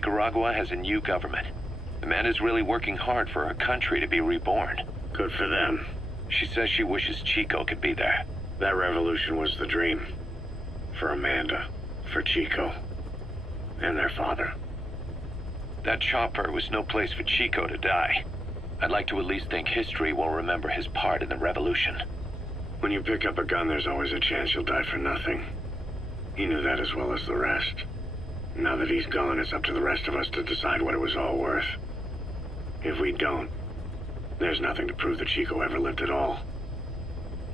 Nicaragua has a new government. Amanda's really working hard for her country to be reborn. Good for them. She says she wishes Chico could be there. That revolution was the dream. For Amanda, for Chico, and their father. That chopper was no place for Chico to die. I'd like to at least think history will remember his part in the revolution. When you pick up a gun, there's always a chance you'll die for nothing. He knew that as well as the rest. Now that he's gone, it's up to the rest of us to decide what it was all worth. If we don't, there's nothing to prove that Chico ever lived at all.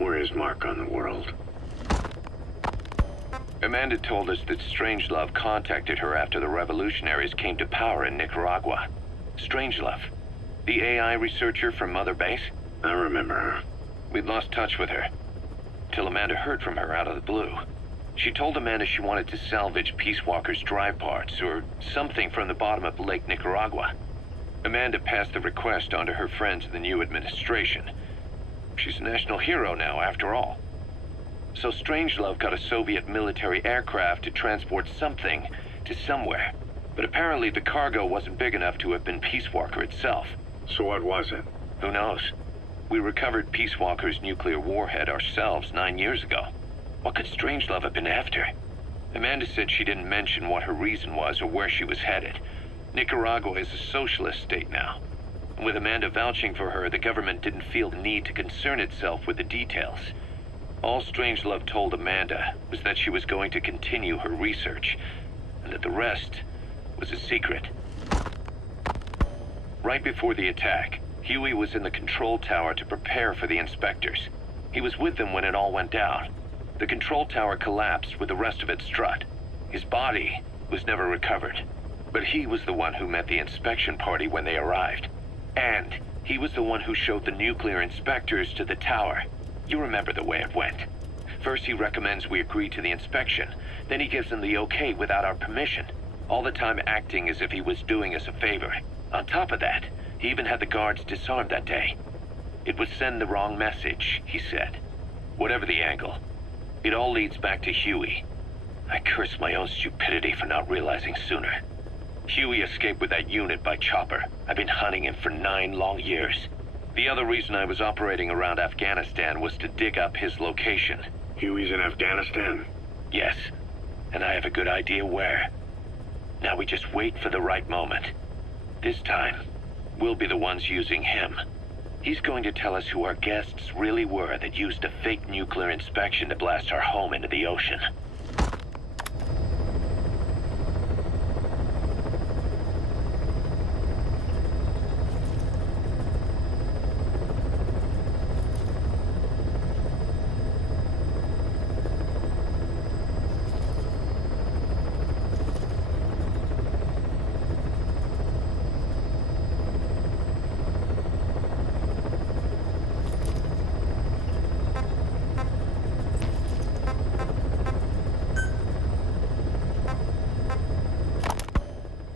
We're his mark on the world. Amanda told us that Strangelove contacted her after the revolutionaries came to power in Nicaragua. Strangelove, the AI researcher from Mother Base? I remember her. We'd lost touch with her, till Amanda heard from her out of the blue. She told Amanda she wanted to salvage Peace Walker's drive parts, or something from the bottom of Lake Nicaragua. Amanda passed the request on to her friends in the new administration. She's a national hero now, after all. So Strangelove got a Soviet military aircraft to transport something to somewhere. But apparently the cargo wasn't big enough to have been Peace Walker itself. So what was it? Who knows? We recovered Peace Walker's nuclear warhead ourselves 9 years ago. What could Strangelove have been after? Amanda said she didn't mention what her reason was or where she was headed. Nicaragua is a socialist state now. With Amanda vouching for her, the government didn't feel the need to concern itself with the details. All Strangelove told Amanda was that she was going to continue her research, and that the rest was a secret. Right before the attack, Huey was in the control tower to prepare for the inspectors. He was with them when it all went down. The control tower collapsed with the rest of its strut. His body was never recovered. But he was the one who met the inspection party when they arrived. And he was the one who showed the nuclear inspectors to the tower. You remember the way it went. First he recommends we agree to the inspection. Then he gives them the okay without our permission. All the time acting as if he was doing us a favor. On top of that, he even had the guards disarmed that day. It would send the wrong message, he said. Whatever the angle, it all leads back to Huey. I curse my own stupidity for not realizing sooner. Huey escaped with that unit by chopper. I've been hunting him for 9 long years. The other reason I was operating around Afghanistan was to dig up his location. Huey's in Afghanistan? Yes, and I have a good idea where. Now we just wait for the right moment. This time, we'll be the ones using him. He's going to tell us who our guests really were that used a fake nuclear inspection to blast our home into the ocean.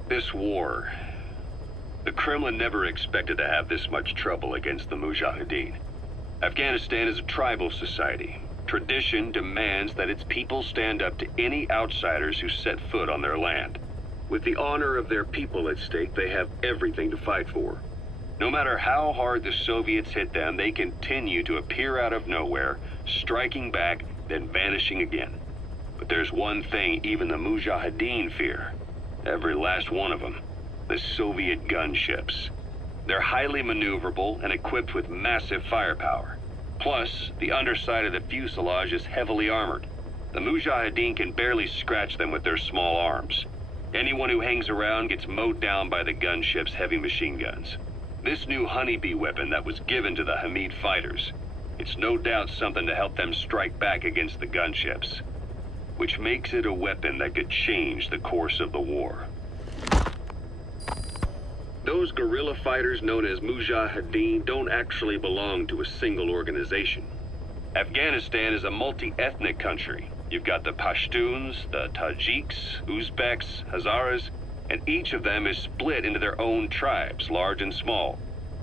This war, the Kremlin never expected to have this much trouble against the Mujahideen. Afghanistan is a tribal society. Tradition demands that its people stand up to any outsiders who set foot on their land. With the honor of their people at stake, they have everything to fight for. No matter how hard the Soviets hit them, they continue to appear out of nowhere, striking back, then vanishing again. But there's one thing even the Mujahideen fear. Every last one of them. The Soviet gunships. They're highly maneuverable and equipped with massive firepower. Plus, the underside of the fuselage is heavily armored. The Mujahideen can barely scratch them with their small arms. Anyone who hangs around gets mowed down by the gunship's heavy machine guns. This new honeybee weapon that was given to the Hamid fighters, it's no doubt something to help them strike back against the gunships, which makes it a weapon that could change the course of the war. Those guerrilla fighters known as Mujahideen don't actually belong to a single organization. Afghanistan is a multi-ethnic country. You've got the Pashtuns, the Tajiks, Uzbeks, Hazaras, and each of them is split into their own tribes, large and small.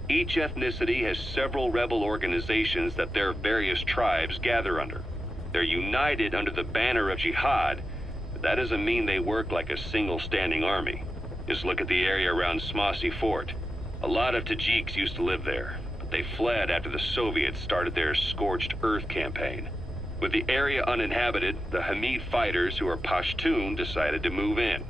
Each ethnicity has several rebel organizations that their various tribes gather under. They're united under the banner of jihad, but that doesn't mean they work like a single standing army. Just look at the area around Smossy Fort. A lot of Tajiks used to live there, but they fled after the Soviets started their Scorched Earth campaign. With the area uninhabited, the Hamid fighters, who are Pashtun, decided to move in.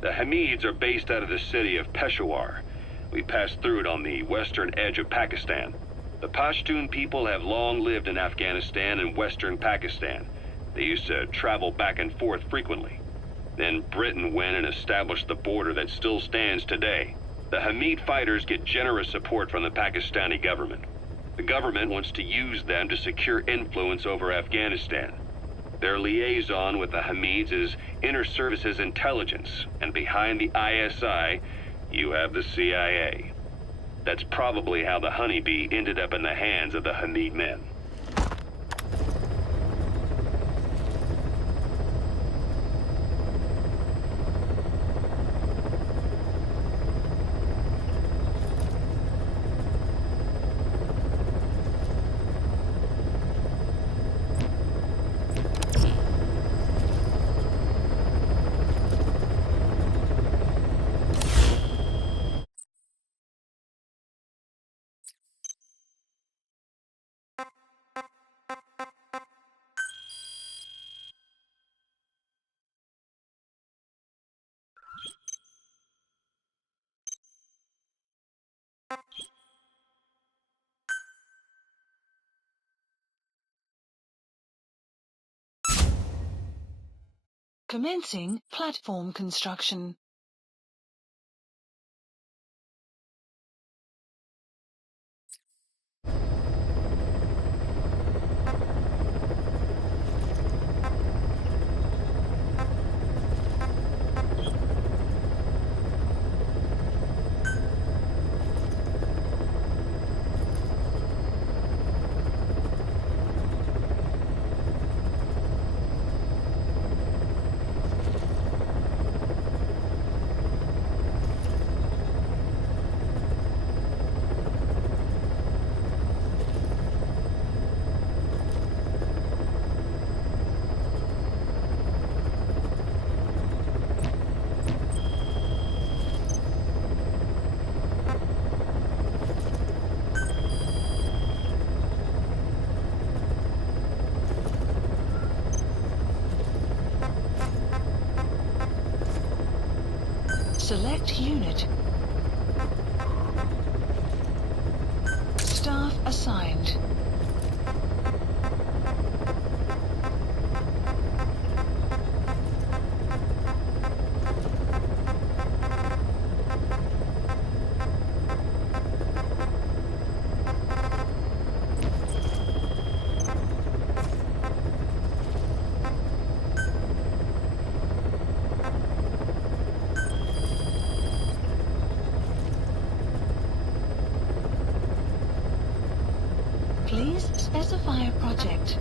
The Hamids are based out of the city of Peshawar. We passed through it on the western edge of Pakistan. The Pashtun people have long lived in Afghanistan and western Pakistan. They used to travel back and forth frequently. Then Britain went and established the border that still stands today. The Hamid fighters get generous support from the Pakistani government. The government wants to use them to secure influence over Afghanistan. Their liaison with the Hamids is Inter-Services Intelligence, and behind the ISI, you have the CIA. That's probably how the Honeybee ended up in the hands of the Hamid men. Commencing platform construction. Select unit. Staff assigned. Please specify a project.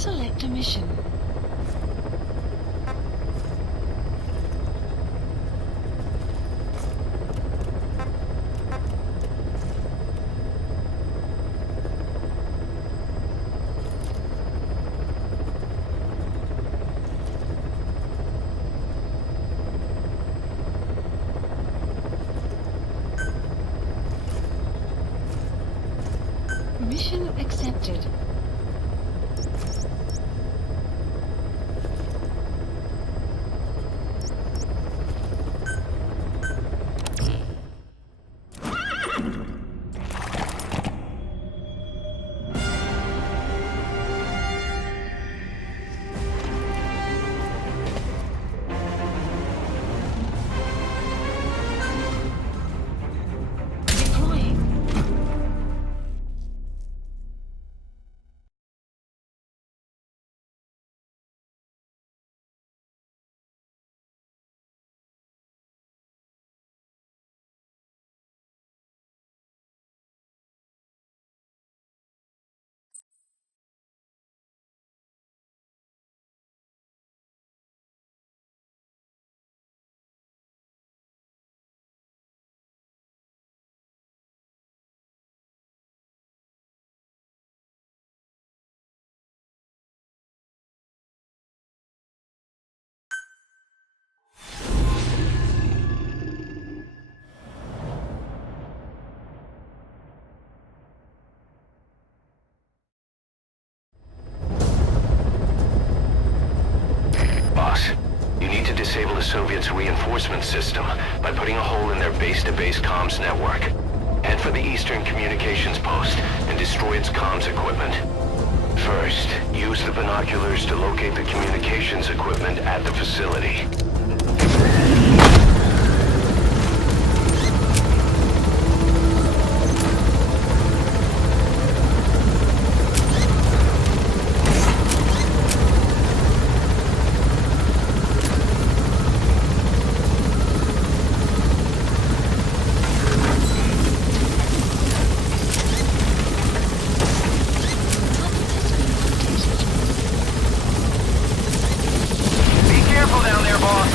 Select a mission. Mission accepted. Deploying. Boss, you need to disable the Soviets' reinforcement system by putting a hole in their base-to-base comms network. Head for the Eastern Communications Post and destroy its comms equipment. First, use the binoculars to locate the communications equipment at the facility. Be careful down there, boss.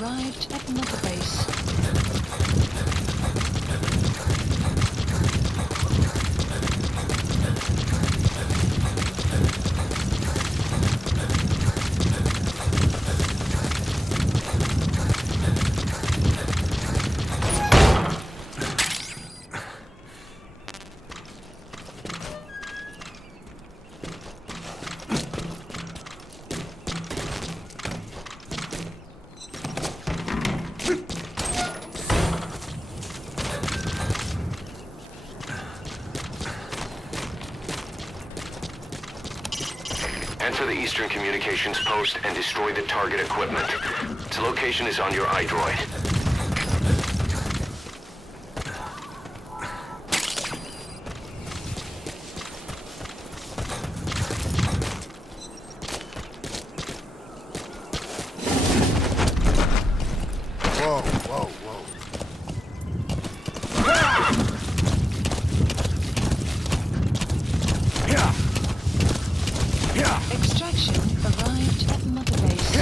arrived at Mother Base. Enter the Eastern Communications Post and destroy the target equipment. Its location is on your iDroid. Whoa, whoa, whoa. Extraction arrived at Mother Base.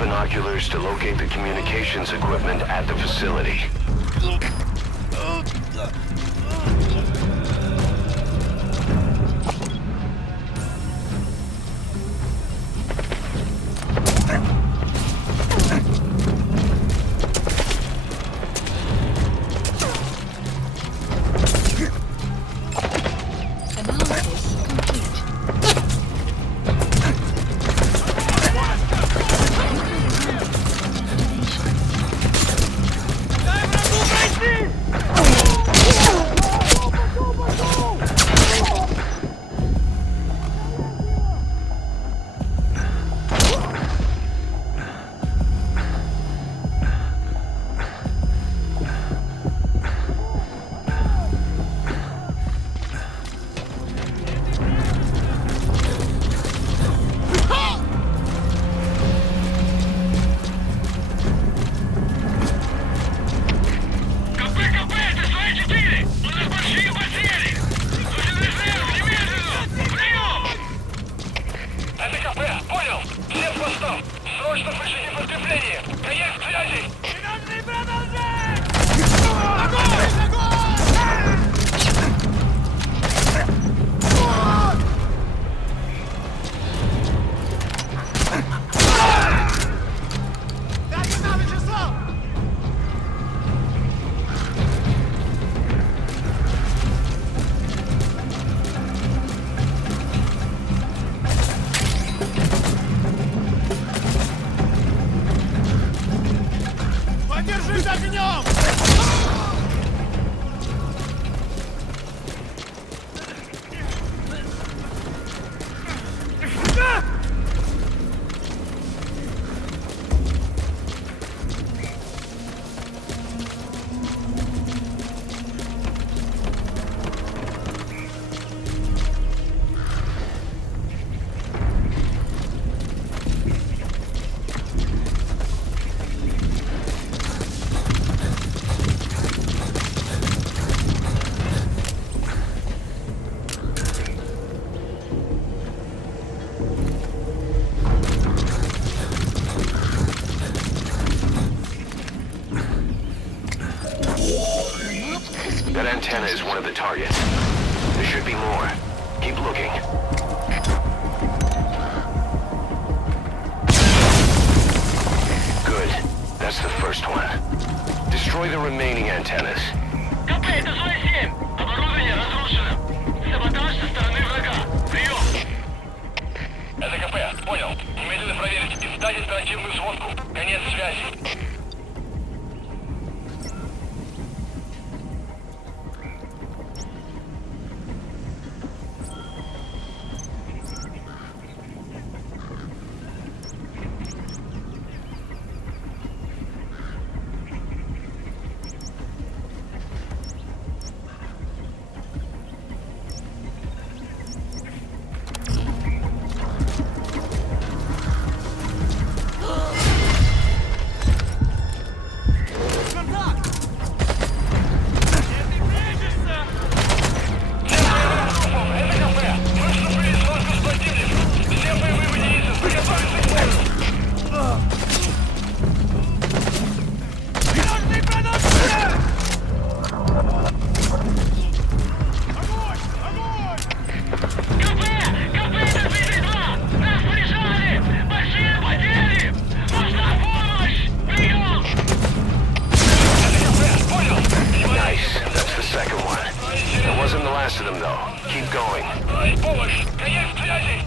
binoculars to locate the communications equipment at the facility. Analysis complete. Срочно пришлите подкрепление! Конец связи! Подержись огнем! That antenna is one of the targets. There should be more. Keep looking. Good. That's the first one. Destroy the remaining antennas. КП, это зона 7! Оборудование разрушено! Саботаж со стороны врага! Прием! Это КП, понял. Немедленно проверить и сдать оперативную сводку. Конец связи. Keep going. Помощь! Конец связи!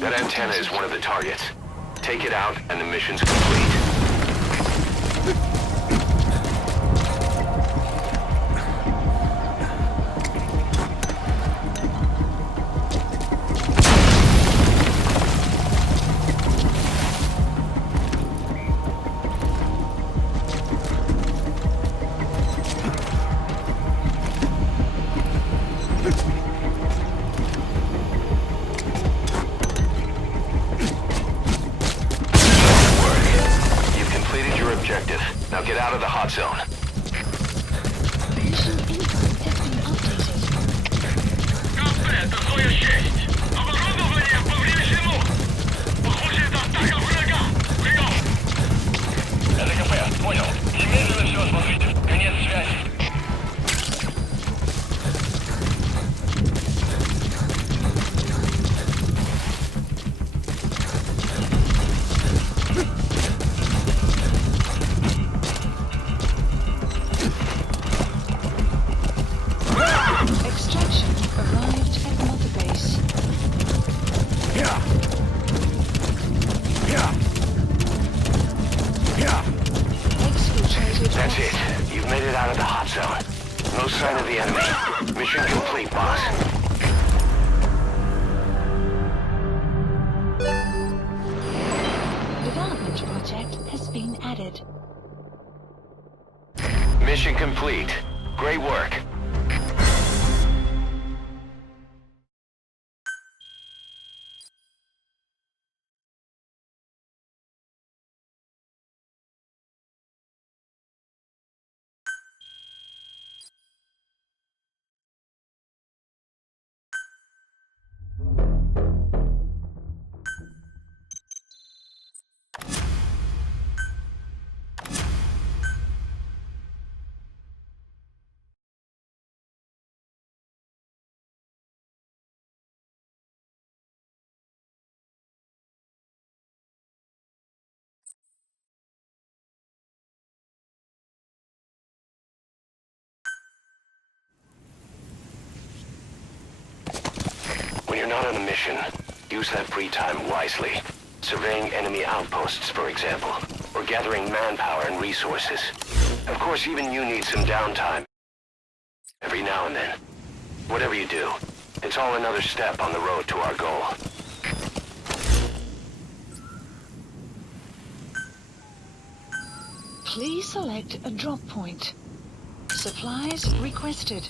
That antenna is one of the targets. Take it out, and the mission's complete. Objective. Now get out of the hot zone. Mission input has been updated. КП, это Зоя 6. Оборудование повреждено. Похоже, это атака врага. Прием. Это КП, понял. Немедленно все осмотрите. Конец связи. of the enemy. Mission complete, boss. Development project has been added. Mission complete. Great work. When you're not on a mission, use that free time wisely. Surveying enemy outposts, for example, or gathering manpower and resources. Of course, even you need some downtime every now and then. Whatever you do, it's all another step on the road to our goal. Please select a drop point. Supplies requested.